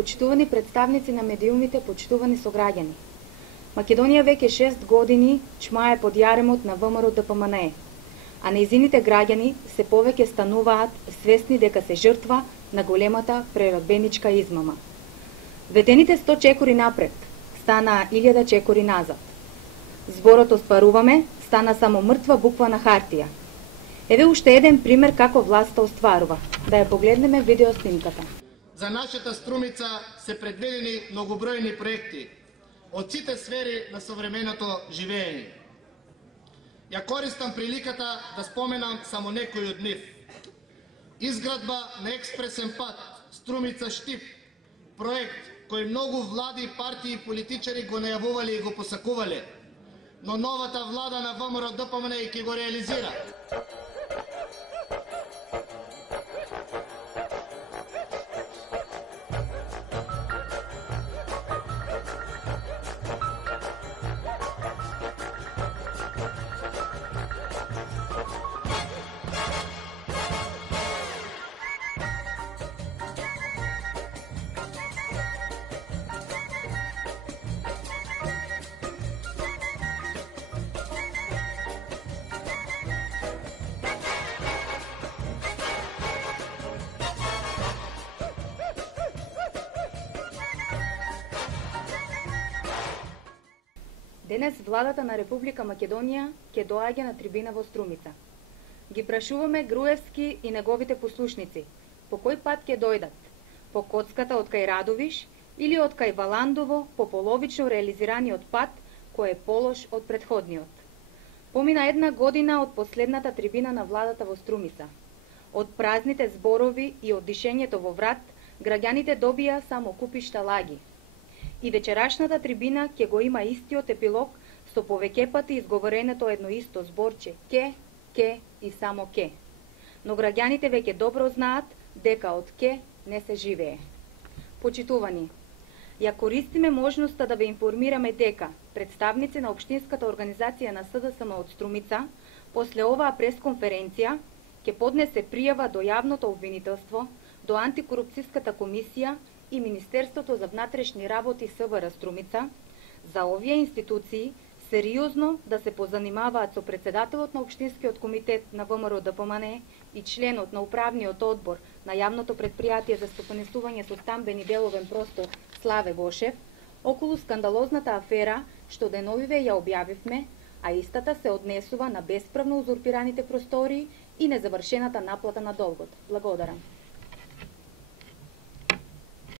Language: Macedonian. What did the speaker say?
почитувани представници на медиумите, почитувани сограѓани. Македонија веќе 6 години чмае под јаремот на ВМРО ДПМНЕ, а нејзините граѓани се повеќе стануваат свесни дека се жртва на големата преродбеничка измама. Ветените 100 чекори напред стана 1000 чекори назад. Зборот "Остваруваме" стана само мртва буква на хартија. Еве уште еден пример како власта остварува. Да ја погледнеме видеоснимката. За нашата Струмица се предвидени многобројни проекти од сите сфери на современото живење. Ја користам приликата да споменам само некои од нив. Изградба на експресен пат Струмица-Штип, проект кој многу влади, партии и политичари го најавувале и го посакувале, но новата влада на ВМРО ДПМНЕ ќе го реализира. Денес владата на Република Македонија ќе доаѓа на трибина во Струмица. Ги прашуваме Груевски и неговите послушници, по кој пат ќе дојдат? По коцката од кај Радовиш или од кај Валандово по половично реализираниот пат кој е полош од претходниот? Помина 1 година од последната трибина на владата во Струмица. Од празните зборови и од дишењето во врат, граѓаните добија само купишта лаги. И вечерашната трибина ќе го има истиот епилог со повеќе пати изговоренето едно исто зборче ке и само ке. Но граѓаните веќе добро знаат дека од ке не се живее. Почитувани, ја користиме можноста да ве информираме дека представници на Општинската организација на СДСМ од Струмица после оваа пресконференција ќе поднесе пријава до јавното обвинителство, до антикорупцијската комисија и Министерството за внатрешни работи СВР Струмица за овие институции сериозно да се позанимаваат со председателот на Општинскиот комитет на ВМРО ДПМНЕ и членот на управниот одбор на јавното претпријатие за стопанисување со стамбен и деловен простор Славе Гошев околу скандалозната афера што деновиве ја објавивме, а истата се однесува на бесправно узурпираните простории и незавршената наплата на долгот. Благодарам.